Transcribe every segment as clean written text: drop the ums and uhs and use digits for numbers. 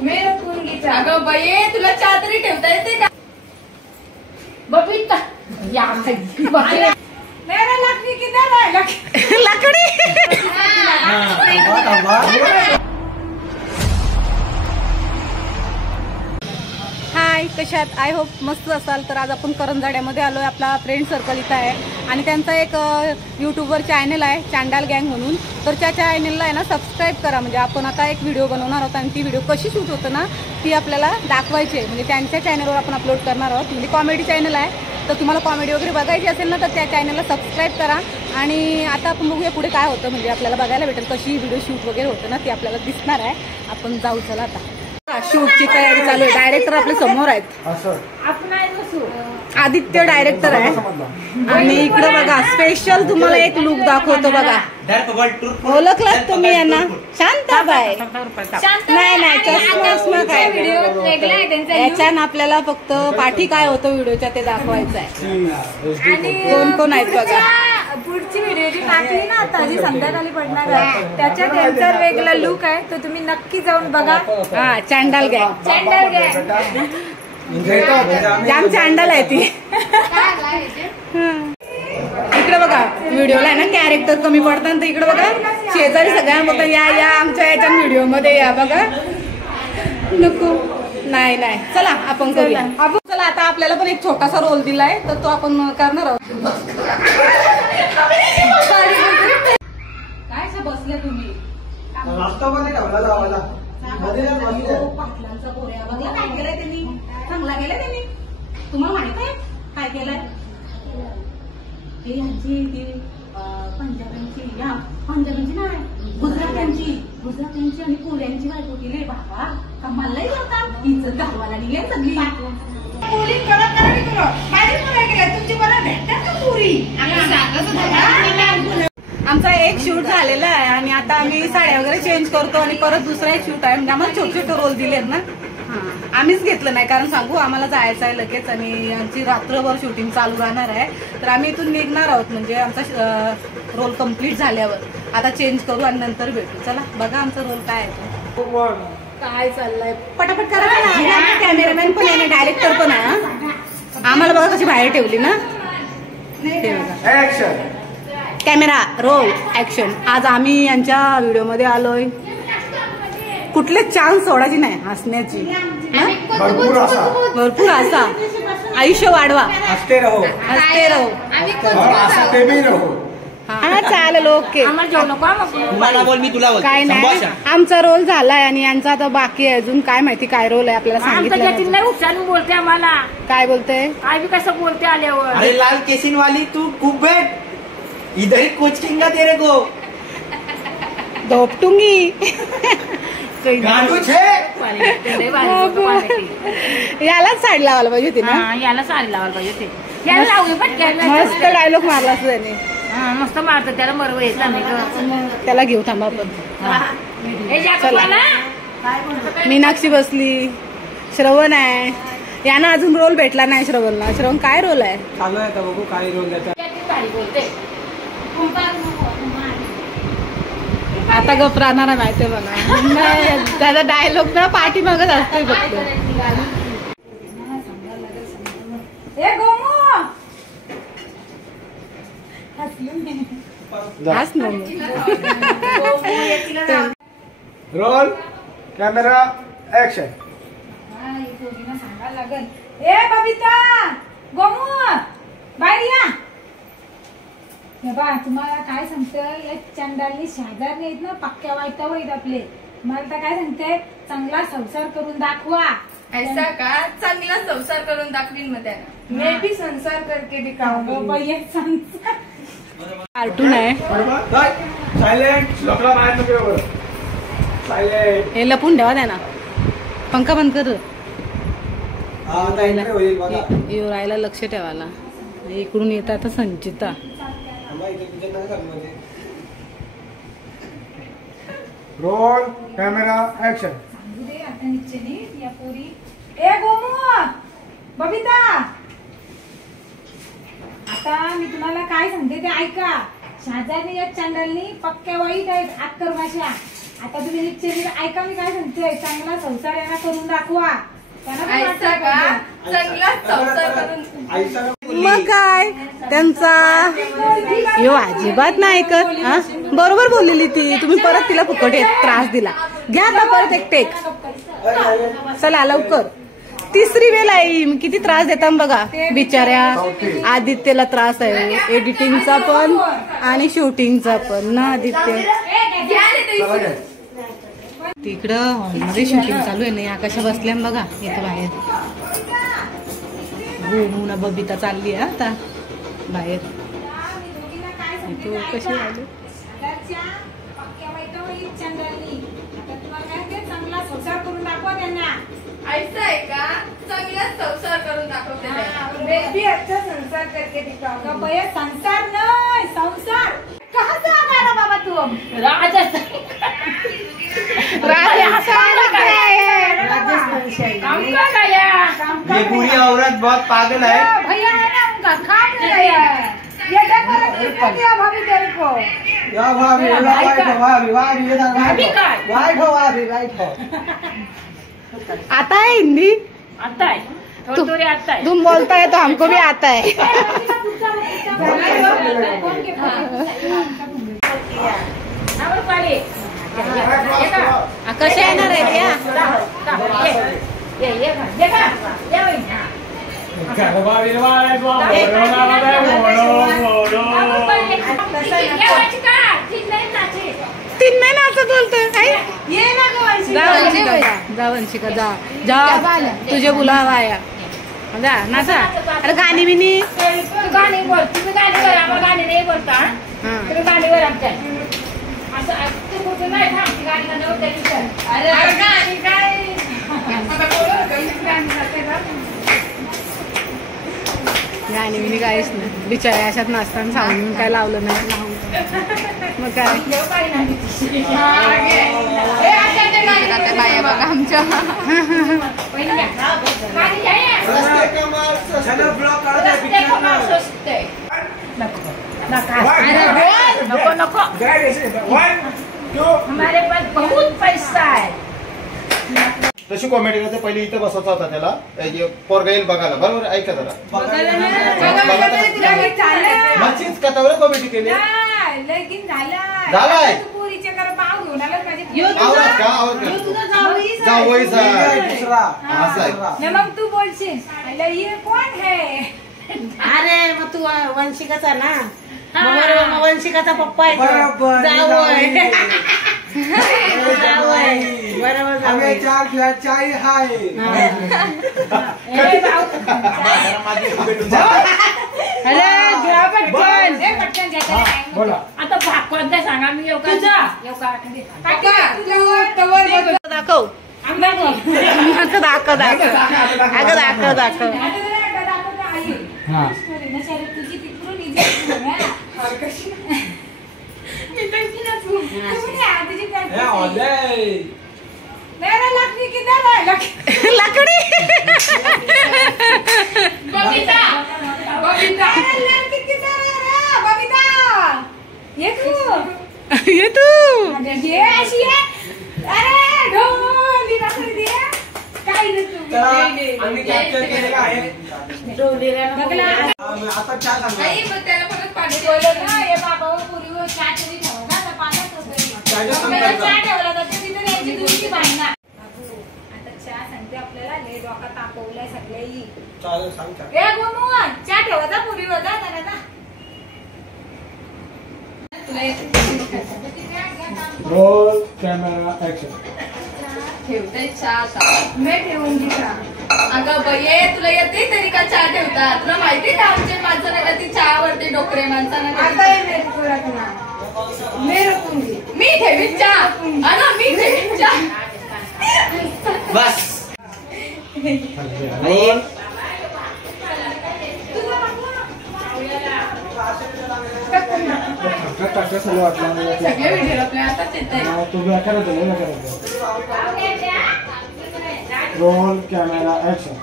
मी रखूंगी चहा. अगं बाई तुला चहा तरी ठेवता येते का? बबीता या मेरा लकड़ी किधर है? लकड़ी हाय, कशात? आय होप मस्त असाल. तर आज आपण करंजाड्यामध्ये आलोय. आपला फ्रेंड सर्कल इथं आहे आणि त्यांचा एक यूट्यूबवर चॅनल आहे चांडाल गँग म्हणून. तर त्या चॅनलला आहे ना सबस्क्राईब करा. म्हणजे आपण आता एक व्हिडिओ बनवणार आहोत आणि ती व्हिडिओ कशी शूट होतं ना ती आपल्याला दाखवायची आहे. म्हणजे त्यांच्या चॅनलवर आपण अपलोड करणार आहोत. म्हणजे कॉमेडी चॅनल आहे. तर तुम्हाला कॉमेडी वगैरे बघायची असेल ना तर त्या चॅनलला सबस्क्राईब करा. आणि आता आपण बघूया पुढे काय होतं. म्हणजे आपल्याला बघायला भेटेल कशी व्हिडिओ शूट वगैरे होतं ना ती आपल्याला दिसणार आहे. आपण जाऊ चला आता. शूटची तयारी चालू आहे. डायरेक्टर आपल्या समोर आहेत. आदित्य डायरेक्टर आहे. आणि इकडे बघा स्पेशल तुम्हाला एक लुक दाखवतो बघा. ओळखलात तुम्ही यांना? शांताबाई. नाही चष्मा काय याच्यानं आपल्याला फक्त पाठी काय होतं व्हिडिओच्या ते दाखवायचं आहे. कोण कोण आहेत बघा. पुढची व्हिडिओ जी टाकली ना आता जी संध्याकाळी पडणार आहे त्याच्यात त्यांचा वेगळा लुक आहे. तर तुम्ही नक्की जाऊन बघा. हा चांडाल गँग. चांडाल गँग जाम चांडाल आहे ती. इकडे बघा व्हिडिओला आहे ना कॅरेक्टर कमी पडतात. तर इकडे बघा शेजारी सगळ्या बोलतात या आमच्या याच्या व्हिडिओ मध्ये या बघा. नको नाही चला आपण करूया. आपण चला आता आपल्याला पण एक छोटासा रोल दिलाय तर तो आपण करणार आहोत. काय बसले तुम्ही? पाटलांचा पोऱ्या बघला काय केलंय त्यांनी? चांगला गेलाय त्यांनी. तुम्हाला माहित आहे काय केलंय? यांची पंजाबींची नाही गुजरात्यांची आणि कोऱ्यांची बायको केली. बाबा कमालही होतात. इज्जत घालवायला निघे सगळी. पोरी करत माझी पोरं गेल्या तुमची बरं भेटतात का पोरी? आमचा एक शूट झालेला आहे आणि आता आम्ही साड्या वगैरे चेंज करतो आणि परत दुसरा एक शूट आहे. म्हणजे आम्हाला छोटे छोटे रोल दिलेत ना. आम्हीच घेतलं नाही कारण सांगू आम्हाला जायचं आहे लगेच आणि आमची रात्रभर शूटिंग चालू राहणार आहे. तर आम्ही इथून निघणार आहोत. म्हणजे आमचा रोल कम्प्लीट झाल्यावर आता चेंज करू आणि नंतर भेटू. चला बघा आमचा रोल काय आहे. काय चाललंय पटापट करा. कॅमेरामॅन पण आहे डायरेक्टर पण आहे. आम्हाला बघा कशी बाहेर ठेवली ना. Camera roll action. आज आम्ही यांच्या व्हिडिओमध्ये आलोय. कुठलेच चान्स सोडायची नाही हसण्याची. भरपूर असा आयुष्य वाढवा. हसते रहो. चालेल ओके. काय नाही आमचा रोल झालाय आणि यांचा आता बाकी आहे अजून. काय माहिती काय रोल आहे आपल्याला सांगितलं नाही. बोलते आम्हाला काय बोलते काय बी कसं बोलते आल्यावर. अरे लाल केसिन वाली तू खूप भेट इधर ही कोचिंगा तेरे को धोपटूंगी. यालाच साडी लावायला पाहिजे होती ना. याला साडी लावायला पाहिजे होती. याला लावली पण मस्त डायलॉग मारला असं त्याने. मस्त मारतो त्याला मरव येत नाही. त्याला घेऊ थांबा आपण. मीनाक्षी बसली. श्रवण आहे. यानं अजून रोल भेटला नाही श्रवणला. श्रवण काय रोल आहे? चालू आहे बघू काय रोल द्यायचा. आता गप राहणार माहितीये मला. त्याचा डायलॉग ना पाठीमागच असतोय फक्त. Roll camera action. सांगायला लागल. ए बबिता गोमू बाहेर या. बा तुम्हाला काय सांगते चंडाली शेजारने आहेत ना पक्क्या वाईटावर आहेत आपले. मला तर काय सांगते चांगला संसार करून दाखवा. ऐसा का? चांगला संसार करून दाखवीन मग त्याला. मी बी संसार करके दिखाऊंगा. कार्टून आहे. सायलेंट लोकला बाहेर नको. सायलेंट हे लपून ठेवा त्यांना. पंखा बंद कर. राहायला लक्ष ठेवायला. इकडून येत आता संचिता. Roll camera action. आता निश्चय या पोरी. ए गोमू बबिता आता मी तुम्हाला काय सांगते ते ऐका. शेजारनी या चंडलनी पक्क्या वाईट आहेत. अक्कर भाषा आता तुम्ही लिपचेरी ऐका मी काय सांगते, चांगला संसार यांना करून दाखवा. त्यांना पण ऐसा वाटलं का पाहिजे. चांगला संसार करून मग काय त्यांचा यो अजिबात नाही ऐकत. हा बरोबर बोललेली ती. तुम्ही परत तिला फुकट त्रास दिला. घ्या आता परत एक टेक. चला लवकर. तिसरी वेळ आहे. किती त्रास देतात बघा बिचाऱ्या. आदित्यला त्रास आहे एडिटिंगचा पण आणि शूटिंगचा पण ना. आदित्य तिकडं हॉलमध्ये शूटिंग चालू आहे. नाही आकाशा बसल्या बघा इथं बाहेर. मुना बबिता चालली आहे आता बाहेर. तू कशी आली? चांगला संसार करून दाखवा त्यांना. ऐसा आहे का चांगला संसार करून दाखवते. बेबी अच्छा संसार करके दिखाओ. भैया संसार नहीं संसार. कहाँ से आ गया बाबा तुम? राजस्थान काम का गया? ये बुरी औरत बहुत पागल है. भैया है ना उनका काम नहीं है. ये डेकोरेट कर दिया भाभी तेरे को. या भाभी आता है हिंदी. आता है थोड़ी आता है. तुम बोलता है तो हमको भी आता है. कशा येणार आहे तीन नाही नाचत बोलतोय. जा वंशिका जा जा. तुझे बुलावा आया. जा नाचा. अरे गाणी बिनी गाणी बोल. तुम्ही गाणी वर आम्हाला गाणी नाही बोलता. तुम्ही गाणीवर आमच्या नाही थांबती गाणी अरे गाणी काय गाणी बिनी काहीच नाही. बिचाऱ्या अशात नाचताना सांगून काय लावलं नाही. मग काय बाया बघा आमच्या. नको नको. हमारे पास बहुत पैसा है. तशी कॉमेडी करते. पहिले इथं बसवता होता त्याला. पोरगा येईल बघायला. बरोबर ऐका जरा. मच्छीच कथावर कॉमेडी केली. लगीन झालं झालाय. पोरीच्या कर पाव घेऊन आला माझे. आवडत का आवडत जावईच असं आहे. मग तू बोलशील अरे ये कोण है? अरे मग तू वंशिकाचा ना. मग वंशिकाचा पप्पा आहे. जावई. बरोबर जावई. चाय हाय. आता कोणत्या सांगा मी येऊ का? दाखव. दाखव दाखव दाखव दाखव दाखव. तुझी तिकडून लकड़ी किधर है? लकड़ी बबीता बबीता लड़की किधर है? बबीता ये तू ये अशी आहे. अरे ढोली लकड़ी दे काय रे तू? आम्ही कॅप्चर केलेलं आहे. बघला आता चहा सांगा. नाही मग त्याला परत पाणी बोललं ना हे बाबा पूर्वी चहा तरी ठेवा ना तर पाण्यात होतं. चहा ठेवला तर ते तिथे द्यायची दुसरी भांडणार. आता चहा सांगते आपल्याला ले डोका तापवलाय सगळ्याही. चालेल सांग चहा. ए गोमू चहा ठेवायचा पूर्वी होता त्याला ना. Roll camera action. ठेवते चहा. मी ठेवून चहा. अगं बये तुला येते तरी का चहा ठेवता? तुला माहिती का आमच्या माणसाला ती चहा आवडते. डोकरे माणसाला मी ठेवी चहा. अना मी ठेवी चहा. बस. रोल. सगळे व्हिडिओ आताच येते. Roll camera action.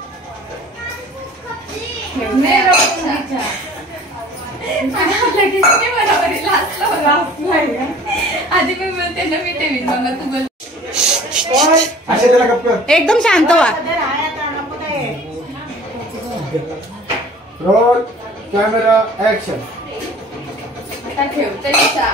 लगेच मी बरोबरीला असलं. आधी मी बोलते ना मी ठेवीन मग तू बोल. अशा त्याला गप्प कर. एकदम शांत व्हा. Roll camera action. आता ठेवते चहा.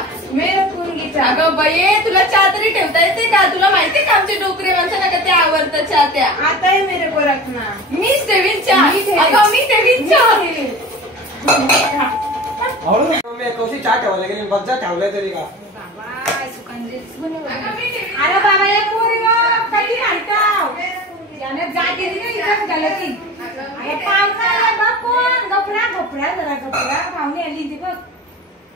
अगं बये तुला चहा तरी ठेवता येते का? तुला माहितीये का आमचे डोकरे माणसाला का ते आवडतं चहा त्या. आता ही मेरे को रखना. मीच ठेवीन चहा. अगं मी ठेवीन चहा. कौशी चहा ठेवायला गेली बघ जा ठेवलाय तरी का. अरे बाबा एक पोरगा कधी घालताव याने जा केली ना इथं गलती. अरे पाहुणा आला बा कोण गपरा गपरा जरा गपरा पाहुणे आली ती बघ.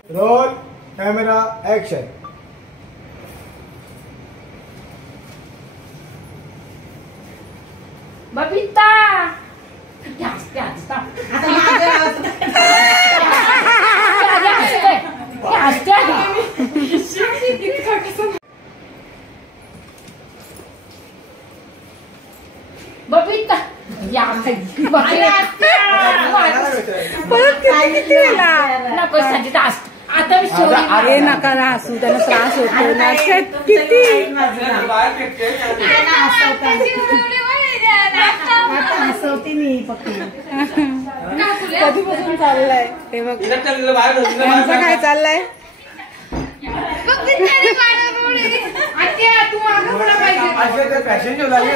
Roll camera action. Babita Babita परत किती वेळा. नको संजिता आता मी अरे नका हसू, त्यांना त्रास होतो ना. किती हसवते मी फक्त. कधीपासून चाललंय ते बघ. त्यांचं काय चाललंय. फॅशन शो लागली.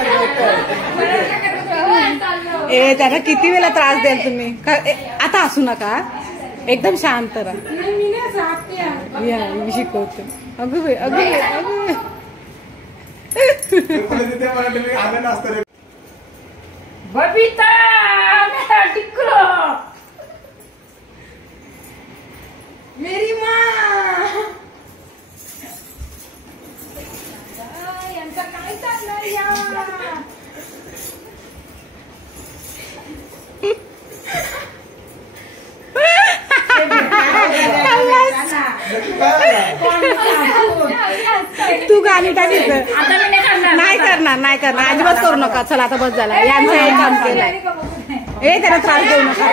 ए त्यांना किती वेळा त्रास द्याल तुम्ही. आता हसू नका, एकदम शांत राहा. या मी शिकवते. अगं बाई, अगं बाई, अगं बाई. तुम्ही आलं नसतं रे. बबिता मेरा टिकलो मेरी माँ. यांचा काय चाललंय या. तू गाणी टाकायचं. नाही करणार, नाही करणार, अजिबात करू नका. चला आता बस झाला. यांचं हे काम केलंय. ए त्यांना त्रास देऊ नका.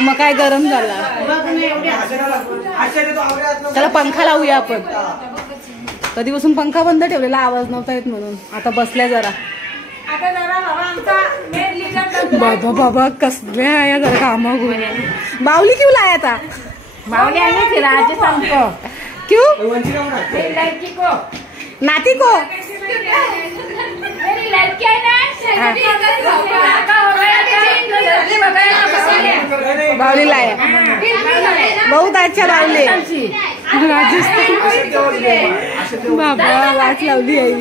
मग काय गरम झाला. त्याला पंखा लावूया आपण. कधीपासून पंखा बंद ठेवलेला, आवाज नव्हता येत म्हणून. आता बसल्या जरा. आता जरा बाबा आमचा मेड लीडर बाबा बाबा कसले आहे जरा कामा गुण. बावली क्यों लाया था. बावली आली थी राजे सांगतो क्यों. मेरी लड़की को नाती को. मेरी लड़की है ना बावली लाया. बहुत अच्छा बावली. राजस्थान बाबा वाट लावली आई.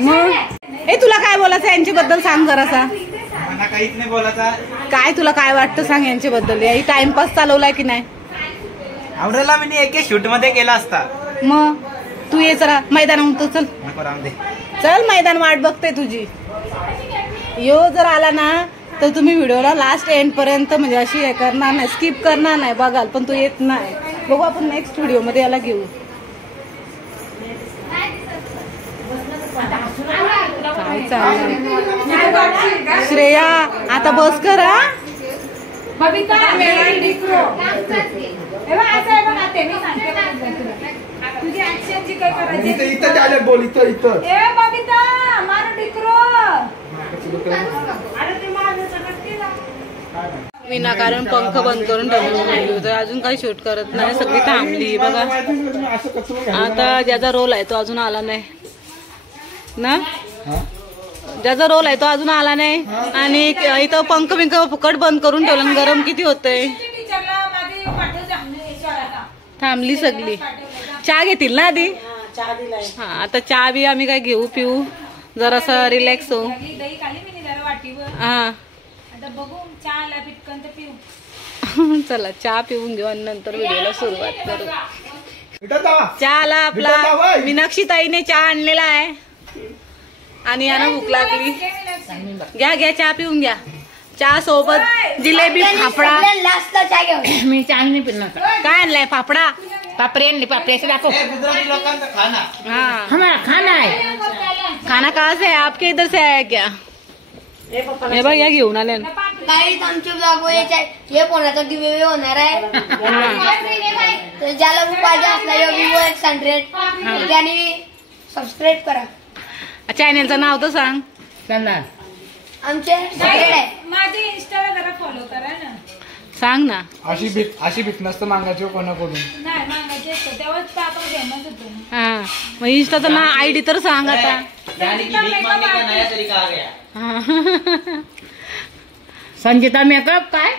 मग ए तुला काय बोलायचं यांच्याबद्दल सांग जरासा. मला काहीच नाही बोलायचा. काय तुला काय वाटतं सांग यांच्याबद्दल. याही टाइमपास चालवलाय की नाही. आवडेला मी एक शूट मध्ये केला असता. मग तू ये जरा मैदानावर. चल नको राम दे. चल मैदान वाट बघते तुझी. यो जर आला ना तर तुम्ही व्हिडिओला लास्ट एंड पर्यंत म्हणजे अशी हे करणार नाही, स्किप करणार नाही बघाल. पण तू येत नाही. बघू आपण नेक्स्ट व्हिडिओ मध्ये याला घेऊ. काय चाललंय श्रेया. आता बस कर. बबिता मेरा टिकलो असं आहे बघा. ते मी सांगते तुला तुझी ऍक्शनची काय करायची. इथं डायलॉग बोल. इथं इथं. ए बबिता मारो टिकलो. अरे ते माझं विनाकारण पंख बंद करून ठेवलं. तर अजून काही शूट करत नाही. सगळी थांबली बघा. आता ज्याचा रोल आहे तो अजून आला नाही ना. ज्याचा रोल आहे तो अजून आला नाही. आणि इथं पंख बिंक फुकट बंद करून ठेवलं. गरम किती होतंय. थांबली सगळी. चहा घेतील ना आधी. हा आता चहा बी आम्ही काय घेऊ पिऊ जरासा रिलॅक्स होऊ. हा चला चहा पिऊन घेऊ आणि नंतर व्हिडिओला सुरुवात करू. चहाला आपला मीनाक्षी ताईने चहा आणलेला आहे आणि यांना भूक लागली. घ्या घ्या चहा पिऊन घ्या. चहा सोबत जिलेबी फाफडा. मी चहा नाही पिणार. काय आणलाय. फाफडा पापडी आणली. पापडी असे दाखव. गुजराती लोकांचा खाना. हा खाना आहे. खाना कहाँ से है आपके इधर से है क्या हे बघ या घेऊन आले काही आमचे ब्लॉग हे कोणाचा गिव्हअवे होणार आहे तर ज्याला पाहिजे असला विवो X100 त्याने सबस्क्राईब करा. चॅनेलचं नाव तर सांग आमचे सेक्रेट आहे. माझे इंस्टाला जरा फॉलो करा ना. सांग ना. अशी भीत नसतं मागायची कोणाकडून. नाही मागायचे असतं तेव्हाच आपण घेणंच होतो. हा मग इंस्टाचं ना आयडी तर सांग आता. संचिता मेकअप काय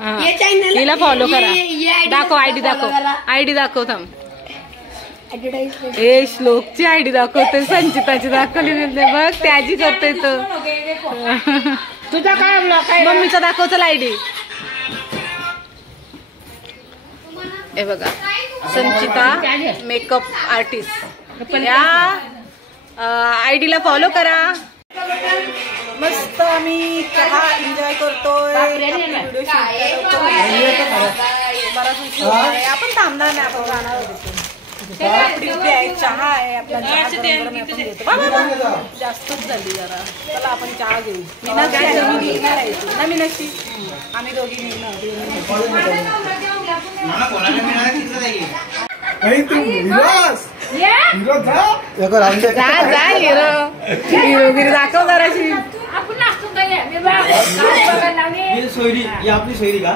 हा. हे चॅनल हिला फॉलो करा. हे ID दाखव आयडी follow दाखव करा. आयडी दाखव थांब. ऍडव्हर्टाईज ए श्लोकची आयडी दाखवते संचिताची दाखवली नाही बघ त्याची करतोय तो. तुझा काय ब्लॉग काय मम्मीचा दाखव चल आयडी. हे बघा संचिता मेकअप आर्टिस्ट या आयडीला फॉलो करा. मस्त आम्ही चहा एन्जॉय करतोय. व्हिडिओ शूट करतोय. आपण थांबणार नाही आपण जाणार होतो. आपली इथे आहे चहा आहे आपला चहा गरम गरम आपण घेतो. बाबा जास्तच झाली जरा चला आपण चहा घेऊ. मीनाक्षी आणि मी निघणार आहे ना मीनाक्षी आम्ही दोघी निघणार. जा जा हिरो हिरोगिरी दाखव जराशी. सोयरी ही आपली सोयरी का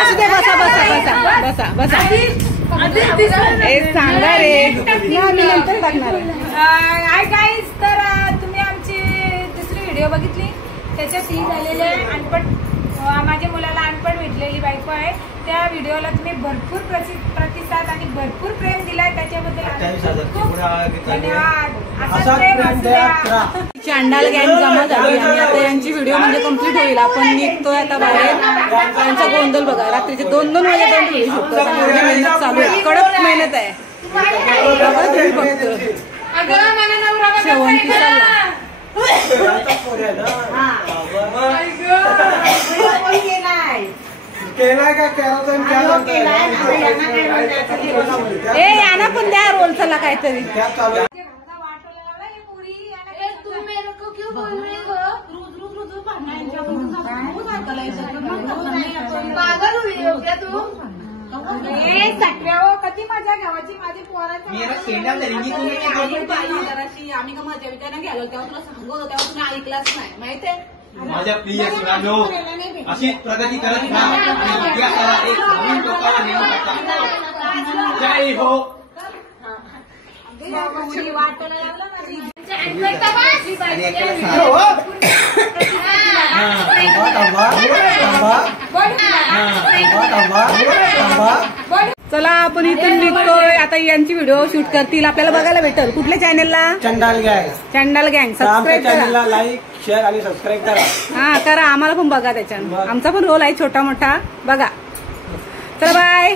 असू दे बसा बसा बसा बसा बसा. ए सांगा रे मी नंतर टाकणार. हाय गाईज तर तुम्ही आमची दुसरी व्हिडिओ बघितली त्याच्यात ही झालेले अनपट माझ्या मुलाला अनपट भेटलेली बायको आहे. त्या व्हिडिओला तुम्ही भरपूर प्रतिसाद आणि भरपूर प्रेम दिलाय त्याच्याबद्दल खूप धन्यवाद. असंच प्रेम असू द्या. चांडाल गँग जमा झाली आणि आता यांची व्हिडिओ म्हणजे कम्प्लीट होईल. आपण निघतोय आता बाहेर. त्यांचा गोंधळ बघा रात्रीचे 2-2 वाजेपर्यंत व्हिडिओ शूट करतात. एवढी मेहनत चालू आहे कडक मेहनत आहे. बघा तुम्ही बघतो शेवंती चालला. ए याना पण द्या रोल चला काहीतरी. पागल हुई हो क्या तू. कधी मजा घ्यावाची माझी पोराची. आम्ही का मजा विचार घ्यालो तेव्हा तुला सांगत होतो तेव्हा तुम्ही ऐकलाच नाही माहितीये. माझ्या प्रिय सुरांनो अशी प्रगती करत राहा आणि विद्यार्थ्याला एक नवीन टोकावर नेऊन टाका. जय हो. चला आपण इथून निघतोय आता. यांची व्हिडिओ शूट करतील आपल्याला बघायला भेटेल. कुठल्या चॅनेलला चंडाल गँग. चंडाल गँग सबस्क्राईब करा. चॅनलला लाईक शेअर आणि सबस्क्राईब करा. हा करा आम्हाला पण बघा त्याच्यानं. आमचा पण रोल आहे छोटा मोठा बघा. चला बाय.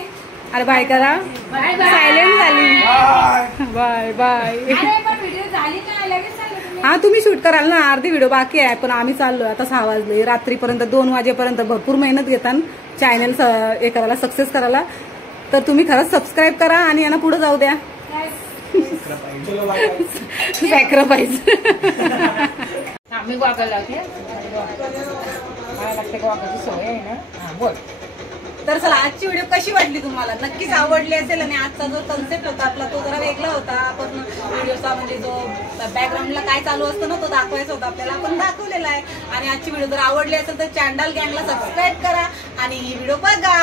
अरे बाय करा. सायलेंट झाली. Bye bye. व्हिडिओ झाली ना लगेच चालू. हा तुम्ही शूट कराल ना. अर्धी व्हिडिओ बाकी आहे पण आम्ही चाललोय आता 6 वाजले. रात्रीपर्यंत 2 वाजेपर्यंत भरपूर मेहनत घेतात चॅनल हे करायला सक्सेस करायला. तर तुम्ही खरंच सबस्क्राईब करा आणि यांना पुढे जाऊ द्या. सॅक्रिफाईस. मी वागायला लावते मला लागते वागायची सवय आहे ना. बोल. तर चला आजची व्हिडिओ कशी वाटली तुम्हाला नक्कीच आवडली असेल. आणि आजचा जो कन्सेप्ट होता आपला तो जरा वेगळा होता. आपण व्हिडिओचा म्हणजे जो बॅकग्राऊंडला काय चालू असतं ना तो दाखवायचा होता आपल्याला. आपण दाखवलेला आहे. आणि आजची व्हिडिओ जर आवडली असेल तर चॅनल गँगला सबस्क्राईब करा आणि ही व्हिडिओ बघा.